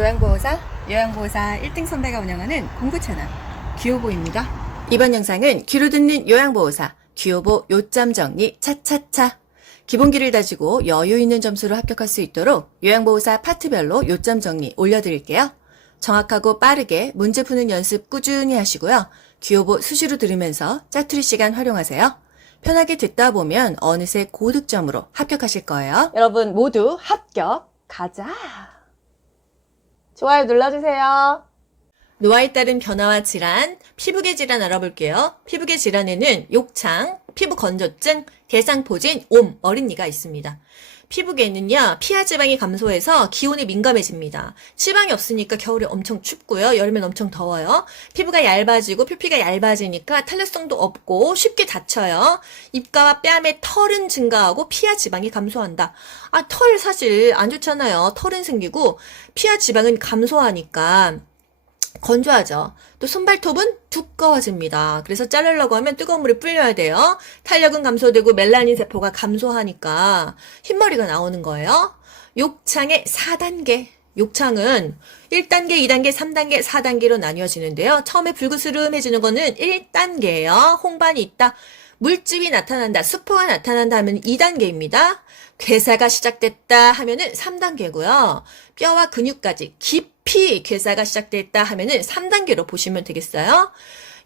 요양보호사 1등 선배가 운영하는 공부 채널 귀요보입니다. 이번 영상은 귀로 듣는 요양보호사 귀요보 요점 정리 차차차. 기본기를 다지고 여유 있는 점수로 합격할 수 있도록 요양보호사 파트별로 요점 정리 올려드릴게요. 정확하고 빠르게 문제 푸는 연습 꾸준히 하시고요. 귀요보 수시로 들으면서 짜투리 시간 활용하세요. 편하게 듣다 보면 어느새 고득점으로 합격하실 거예요. 여러분 모두 합격 가자. 좋아요 눌러주세요. 노화에 따른 변화와 질환, 피부계 질환 알아볼게요. 피부계 질환에는 욕창, 피부 건조증, 대상포진, 옴, 어린이가 있습니다. 피부계는요, 피하 지방이 감소해서 기온에 민감해집니다. 지방이 없으니까 겨울에 엄청 춥고요. 여름엔 엄청 더워요. 피부가 얇아지고 표피가 얇아지니까 탄력성도 없고 쉽게 다쳐요. 입가와 뺨의 털은 증가하고 피하 지방이 감소한다. 털 사실 안 좋잖아요. 털은 생기고 피하 지방은 감소하니까 건조하죠. 또 손발톱은 두꺼워집니다. 그래서 자르려고 하면 뜨거운 물에 불려야 돼요. 탄력은 감소되고 멜라닌 세포가 감소하니까 흰머리가 나오는 거예요. 욕창의 4단계. 욕창은 1단계, 2단계, 3단계, 4단계로 나뉘어지는데요. 처음에 불그스름해지는 거는 1단계예요. 홍반이 있다. 물집이 나타난다. 수포가 나타난다 하면 2단계입니다. 괴사가 시작됐다 하면은 3단계고요. 뼈와 근육까지 깊이 괴사가 시작됐다 하면은 3단계로 보시면 되겠어요.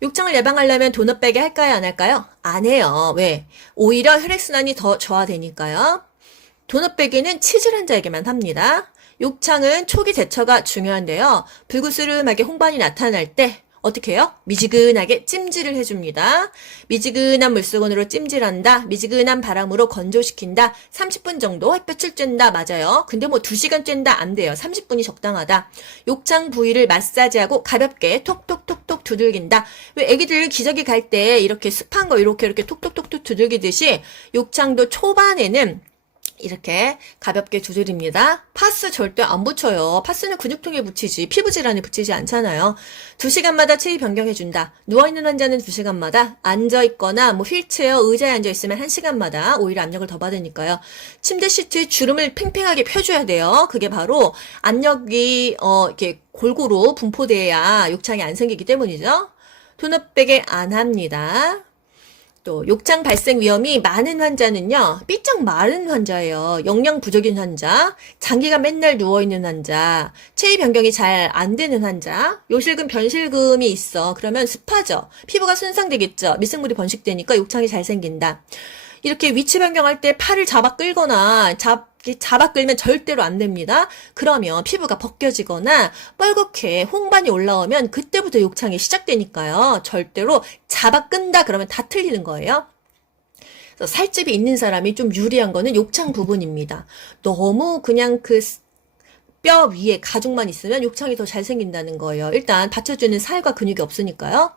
욕창을 예방하려면 도넛 빼게 할까요? 안 할까요? 안 해요. 왜? 오히려 혈액순환이 더 저하되니까요. 도넛 빼기는 치질 환자에게만 합니다. 욕창은 초기 대처가 중요한데요. 불그스름하게 홍반이 나타날 때 어떻게 해요? 미지근하게 찜질을 해줍니다. 미지근한 물수건으로 찜질한다. 미지근한 바람으로 건조시킨다. 30분 정도 햇볕을 쬐다. 맞아요. 근데 뭐 2시간 쬐다 안 돼요. 30분이 적당하다. 욕창 부위를 마사지하고 가볍게 톡톡톡톡 두들긴다. 왜 애기들 기저귀 갈 때 이렇게 습한 거 이렇게 톡톡톡톡 두들기듯이 욕창도 초반에는 이렇게 가볍게 두드립니다. 파스 절대 안 붙여요. 파스는 근육통에 붙이지 피부 질환에 붙이지 않잖아요. 2시간마다 체위 변경해준다. 누워있는 환자는 2시간마다, 앉아있거나 뭐 휠체어, 의자에 앉아있으면 1시간마다 오히려 압력을 더 받으니까요. 침대 시트에 주름을 팽팽하게 펴줘야 돼요. 그게 바로 압력이 이렇게 골고루 분포돼야 욕창이 안 생기기 때문이죠. 도넛 베개 안 합니다. 또 욕창 발생 위험이 많은 환자는요, 삐쩍 마른 환자예요. 영양 부족인 환자, 장기간 맨날 누워있는 환자, 체위 변경이 잘 안 되는 환자, 요실금 변실금이 있어. 그러면 습하죠. 피부가 손상되겠죠. 미생물이 번식되니까 욕창이 잘 생긴다. 이렇게 위치 변경할 때 팔을 잡아 끌거나 잡아 끌면 절대로 안 됩니다. 그러면 피부가 벗겨지거나 뻘겋게 홍반이 올라오면 그때부터 욕창이 시작되니까요. 절대로 잡아 끈다 그러면 다 틀리는 거예요. 그래서 살집이 있는 사람이 좀 유리한 거는 욕창 부분입니다. 너무 그냥 그 뼈 위에 가죽만 있으면 욕창이 더 잘 생긴다는 거예요. 일단 받쳐주는 살과 근육이 없으니까요.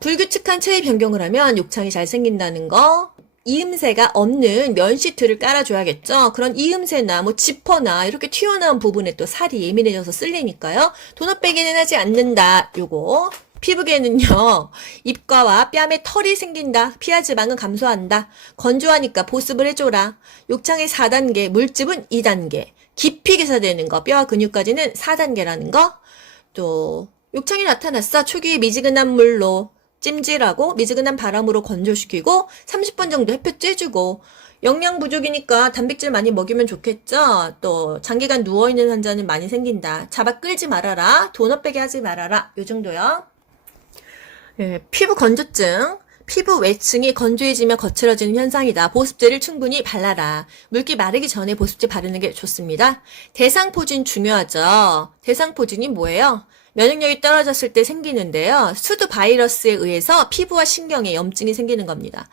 불규칙한 체위 변경을 하면 욕창이 잘 생긴다는 거. 이음새가 없는 면 시트를 깔아줘야겠죠. 그런 이음새나 뭐 지퍼나 이렇게 튀어나온 부분에 또 살이 예민해져서 쓸리니까요. 도넛 빼기는 하지 않는다. 요거. 피부계는요, 입가와 뺨에 털이 생긴다. 피하 지방은 감소한다. 건조하니까 보습을 해줘라. 욕창의 4단계, 물집은 2단계. 깊이 괴사되는 거, 뼈와 근육까지는 4단계라는 거. 또 욕창이 나타났어. 초기에 미지근한 물로 찜질하고 미지근한 바람으로 건조시키고 30분 정도 햇볕 쬐주고, 영양 부족이니까 단백질 많이 먹이면 좋겠죠. 또 장기간 누워있는 환자는 많이 생긴다. 잡아 끌지 말아라. 도넛 빼게 하지 말아라. 요 정도요. 피부 건조증. 피부 외층이 건조해지며 거칠어지는 현상이다. 보습제를 충분히 발라라. 물기 마르기 전에 보습제 바르는 게 좋습니다. 대상포진 중요하죠. 대상포진이 뭐예요? 면역력이 떨어졌을 때 생기는데요. 수두 바이러스에 의해서 피부와 신경에 염증이 생기는 겁니다.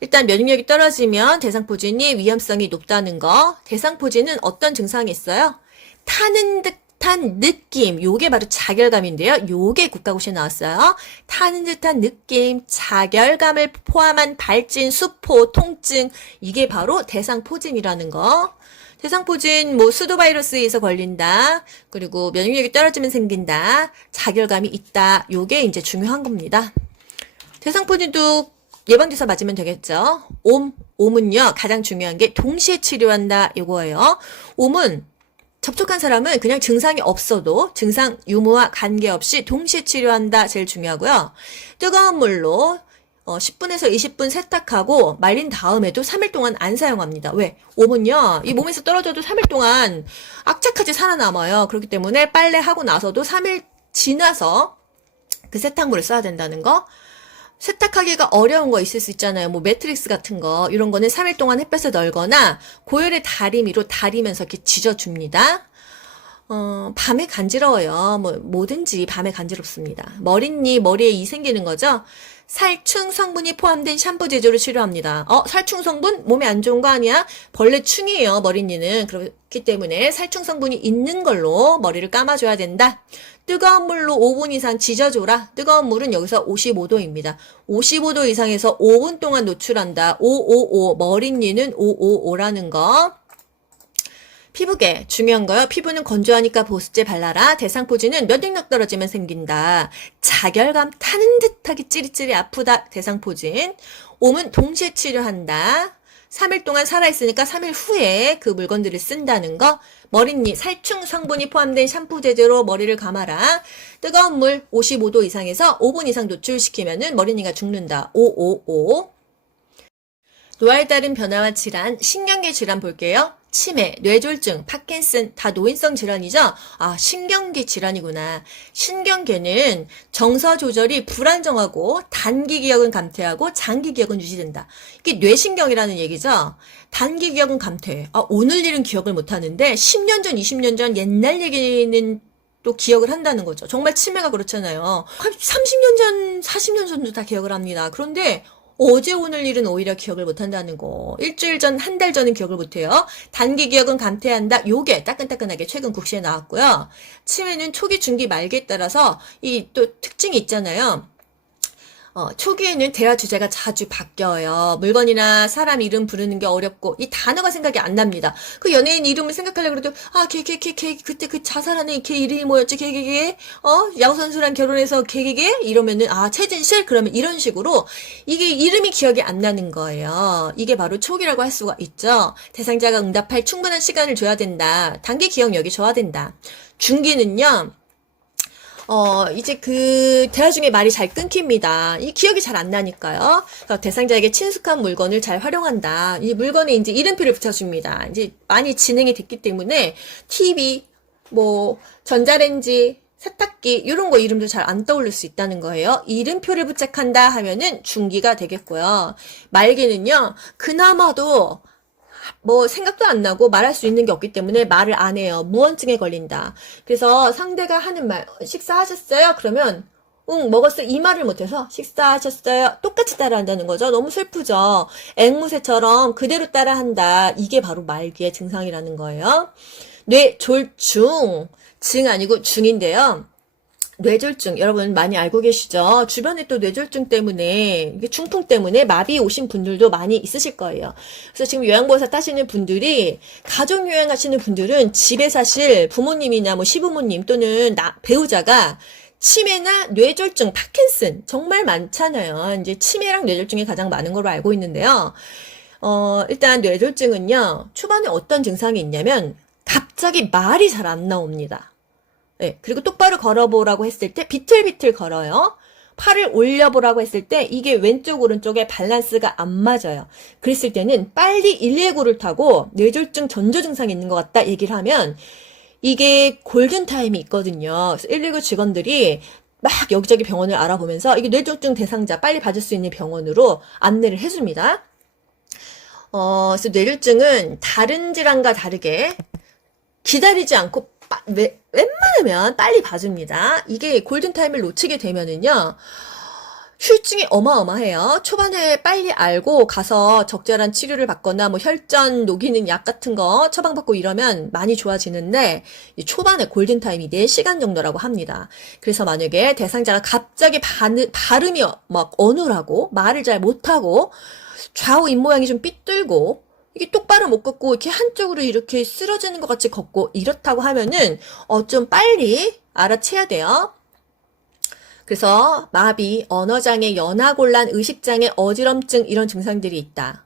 일단 면역력이 떨어지면 대상포진이 위험성이 높다는 거. 대상포진은 어떤 증상이 있어요? 타는 듯한 느낌. 요게 바로 자결감인데요. 요게 국가고시에 나왔어요. 타는 듯한 느낌, 자결감을 포함한 발진, 수포, 통증. 이게 바로 대상포진이라는 거. 대상포진, 수도 바이러스에 의해서 걸린다. 그리고 면역력이 떨어지면 생긴다. 자결감이 있다. 요게 이제 중요한 겁니다. 대상포진도 예방주사 맞으면 되겠죠. 옴은요, 가장 중요한 게 동시에 치료한다. 요거예요. 옴은 접촉한 사람은 그냥 증상이 없어도 증상 유무와 관계없이 동시에 치료한다. 제일 중요하고요. 뜨거운 물로 10분에서 20분 세탁하고 말린 다음에도 3일 동안 안 사용합니다. 왜? 오븐요. 이 몸에서 떨어져도 3일 동안 악착같이 살아남아요. 그렇기 때문에 빨래하고 나서도 3일 지나서 그 세탁물을 써야 된다는 거. 세탁하기가 어려운 거 있을 수 있잖아요. 뭐 매트릭스 같은 거 이런 거는 3일 동안 햇볕에 널거나 고열의 다리미로 다리면서 이렇게 지져줍니다. 밤에 간지러워요. 뭐든지 밤에 간지럽습니다. 머리니 머리에 이 생기는 거죠. 살충 성분이 포함된 샴푸 제조를 치료합니다. 살충 성분 몸에 안 좋은 거 아니야? 벌레 충이에요, 머리니는. 그렇기 때문에 살충 성분이 있는 걸로 머리를 감아줘야 된다. 뜨거운 물로 5분 이상 지져줘라. 뜨거운 물은 여기서 55도입니다. 55도 이상에서 5분 동안 노출한다. 555, 머리니는 555라는 거. 피부계 중요한 거요. 피부는 건조하니까 보습제 발라라. 대상포진은 면역력 떨어지면 생긴다. 자결감 타는 듯하게 찌릿찌릿 아프다. 대상포진. 옴은 동시에 치료한다. 3일 동안 살아있으니까 3일 후에 그 물건들을 쓴다는 거. 머리니 살충 성분이 포함된 샴푸 제제로 머리를 감아라. 뜨거운 물 55도 이상에서 5분 이상 노출시키면은 머리니가 죽는다. 555. 노화에 따른 변화와 질환, 신경계 질환 볼게요. 치매, 뇌졸중, 파킨슨 다 노인성 질환이죠? 신경계 질환이구나. 신경계는 정서 조절이 불안정하고 단기 기억은 감퇴하고 장기 기억은 유지된다. 이게 뇌신경이라는 얘기죠? 단기 기억은 감퇴. 오늘 일은 기억을 못하는데 10년 전, 20년 전 옛날 얘기는 또 기억을 한다는 거죠. 정말 치매가 그렇잖아요. 30년 전, 40년 전도 다 기억을 합니다. 그런데 어제 오늘 일은 오히려 기억을 못한다는 거. 일주일 전, 한 달 전은 기억을 못해요. 단기 기억은 감퇴한다. 요게 따끈따끈하게 최근 국시에 나왔고요. 치매는 초기, 중기, 말기에 따라서 이 또 특징이 있잖아요. 초기에는 대화 주제가 자주 바뀌어요. 물건이나 사람 이름 부르는 게 어렵고 이 단어가 생각이 안 납니다. 그 연예인 이름을 생각하려고 그래도 걔 그때 그 자살하는 걔 이름이 뭐였지? 걔 야구선수랑 결혼해서 걔 이러면은 최진실 그러면 이런 식으로 이게 이름이 기억이 안 나는 거예요. 이게 바로 초기라고 할 수가 있죠. 대상자가 응답할 충분한 시간을 줘야 된다. 단기 기억력이 좋아야 된다. 중기는요. 이제 그 대화 중에 말이 잘 끊깁니다. 이 기억이 잘 안 나니까요. 그래서 대상자에게 친숙한 물건을 잘 활용한다. 이 물건에 이제 이름표를 붙여줍니다. 이제 많이 진행이 됐기 때문에 TV, 전자레인지, 세탁기 이런 거 이름도 잘 안 떠올릴 수 있다는 거예요. 이름표를 부착한다 하면은 중기가 되겠고요. 말기는요. 그나마도 생각도 안 나고 말할 수 있는 게 없기 때문에 말을 안 해요. 무언증에 걸린다. 그래서 상대가 하는 말, 식사하셨어요? 그러면, 먹었어요. 이 말을 못해서, 식사하셨어요? 똑같이 따라한다는 거죠. 너무 슬프죠. 앵무새처럼 그대로 따라한다. 이게 바로 말기의 증상이라는 거예요. 뇌졸중, 증 아니고 중인데요. 뇌졸중 여러분 많이 알고 계시죠? 주변에 또 뇌졸중 때문에 중풍 때문에 마비 오신 분들도 많이 있으실 거예요. 그래서 지금 요양보호사 따시는 분들이 가족 요양하시는 분들은 집에 사실 부모님이나 시부모님 또는 배우자가 치매나 뇌졸중, 파킨슨 정말 많잖아요. 이제 치매랑 뇌졸중이 가장 많은 걸로 알고 있는데요. 일단 뇌졸중은요. 초반에 어떤 증상이 있냐면 갑자기 말이 잘 안 나옵니다. 네, 그리고 똑바로 걸어보라고 했을 때 비틀비틀 걸어요. 팔을 올려보라고 했을 때 이게 왼쪽 오른쪽에 밸런스가 안 맞아요. 그랬을 때는 빨리 119를 타고 뇌졸중 전조 증상이 있는 것 같다 얘기를 하면 이게 골든타임이 있거든요. 그래서 119 직원들이 막 여기저기 병원을 알아보면서 이게 뇌졸중 대상자 빨리 받을 수 있는 병원으로 안내를 해줍니다. 그래서 뇌졸중은 다른 질환과 다르게 기다리지 않고 웬만하면 빨리 봐줍니다. 이게 골든타임을 놓치게 되면은요, 후유증이 어마어마해요. 초반에 빨리 알고 가서 적절한 치료를 받거나 혈전 녹이는 약 같은 거 처방받고 이러면 많이 좋아지는데, 초반에 골든타임이 4시간 정도라고 합니다. 그래서 만약에 대상자가 갑자기 발음이 어눌하고, 말을 잘 못하고, 좌우 입모양이 좀 삐뚤고, 이게 똑바로 못 걷고 이렇게 한쪽으로 이렇게 쓰러지는 것 같이 걷고 이렇다고 하면은 좀 빨리 알아채야 돼요. 그래서 마비, 언어장애, 연하곤란, 의식장애, 어지럼증 이런 증상들이 있다.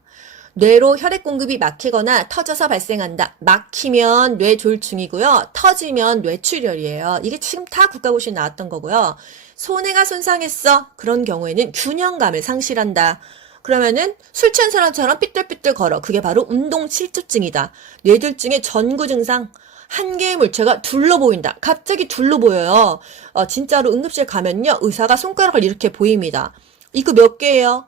뇌로 혈액 공급이 막히거나 터져서 발생한다. 막히면 뇌졸중이고요. 터지면 뇌출혈이에요. 이게 지금 다 국가고시에 나왔던 거고요. 손해가 손상했어. 그런 경우에는 균형감을 상실한다. 그러면은 술 취한 사람처럼 삐뚤삐뚤 걸어. 그게 바로 운동실조증이다. 뇌졸중의 전구 증상. 한 개의 물체가 둘러 보인다. 갑자기 둘러 보여요. 진짜로 응급실 가면요. 의사가 손가락을 이렇게 보입니다. 이거 몇 개예요?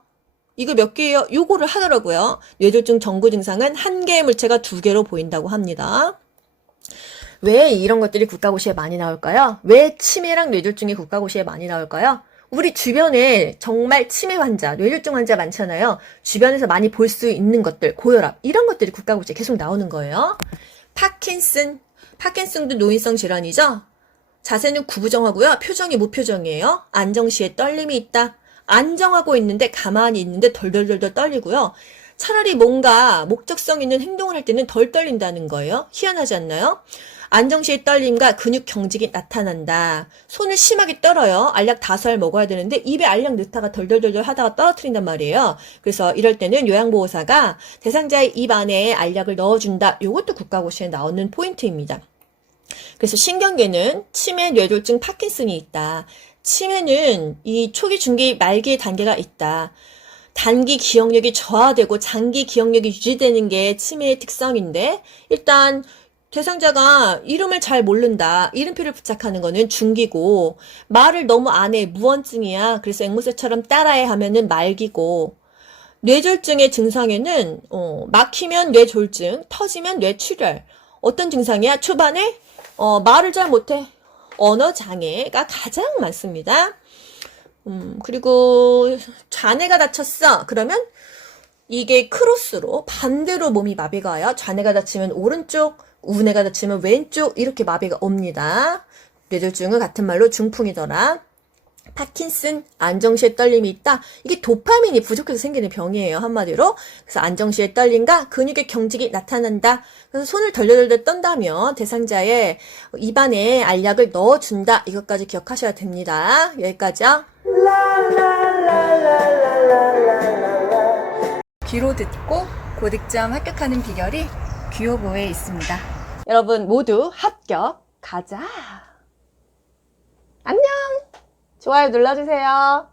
이거 몇 개예요? 요거를 하더라고요. 뇌졸중 전구 증상은 한 개의 물체가 두 개로 보인다고 합니다. 왜 이런 것들이 국가고시에 많이 나올까요? 왜 치매랑 뇌졸중이 국가고시에 많이 나올까요? 우리 주변에 정말 치매 환자, 뇌졸중 환자 많잖아요. 주변에서 많이 볼 수 있는 것들, 고혈압, 이런 것들이 국가고시에 계속 나오는 거예요. 파킨슨도 노인성 질환이죠? 자세는 구부정하고요. 표정이 무표정이에요. 안정 시에 떨림이 있다. 안정하고 있는데 가만히 있는데 덜덜덜덜 떨리고요. 차라리 뭔가 목적성 있는 행동을 할 때는 덜 떨린다는 거예요. 희한하지 않나요? 안정 시에 떨림과 근육 경직이 나타난다. 손을 심하게 떨어요. 알약 5알 먹어야 되는데 입에 알약 넣다가 덜덜덜덜 하다가 떨어뜨린단 말이에요. 그래서 이럴 때는 요양보호사가 대상자의 입 안에 알약을 넣어준다. 이것도 국가고시에 나오는 포인트입니다. 그래서 신경계는 치매, 뇌졸중, 파킨슨이 있다. 치매는 이 초기, 중기, 말기 단계가 있다. 단기 기억력이 저하되고 장기 기억력이 유지되는 게 치매의 특성인데 일단 대상자가 이름을 잘 모른다. 이름표를 부착하는 거는 중기고 말을 너무 안 해. 무언증이야. 그래서 앵무새처럼 따라해 하면은 말기고 뇌졸중의 증상에는 막히면 뇌졸중, 터지면 뇌출혈. 어떤 증상이야? 초반에 말을 잘 못해. 언어 장애가 가장 많습니다. 그리고 좌뇌가 다쳤어. 그러면 이게 크로스로 반대로 몸이 마비가 와요. 좌뇌가 다치면 오른쪽, 우뇌가 다치면 왼쪽 이렇게 마비가 옵니다. 뇌졸중은 같은 말로 중풍이더라. 파킨슨, 안정시에 떨림이 있다. 이게 도파민이 부족해서 생기는 병이에요. 한마디로. 그래서 안정시에 떨림과 근육의 경직이 나타난다. 그래서 손을 덜덜덜 떤다면 대상자의 입안에 알약을 넣어준다. 이것까지 기억하셔야 됩니다. 여기까지요. 귀로 듣고 고득점 합격하는 비결이 귀요보에 있습니다. 여러분 모두 합격 가자. 안녕. 좋아요 눌러주세요.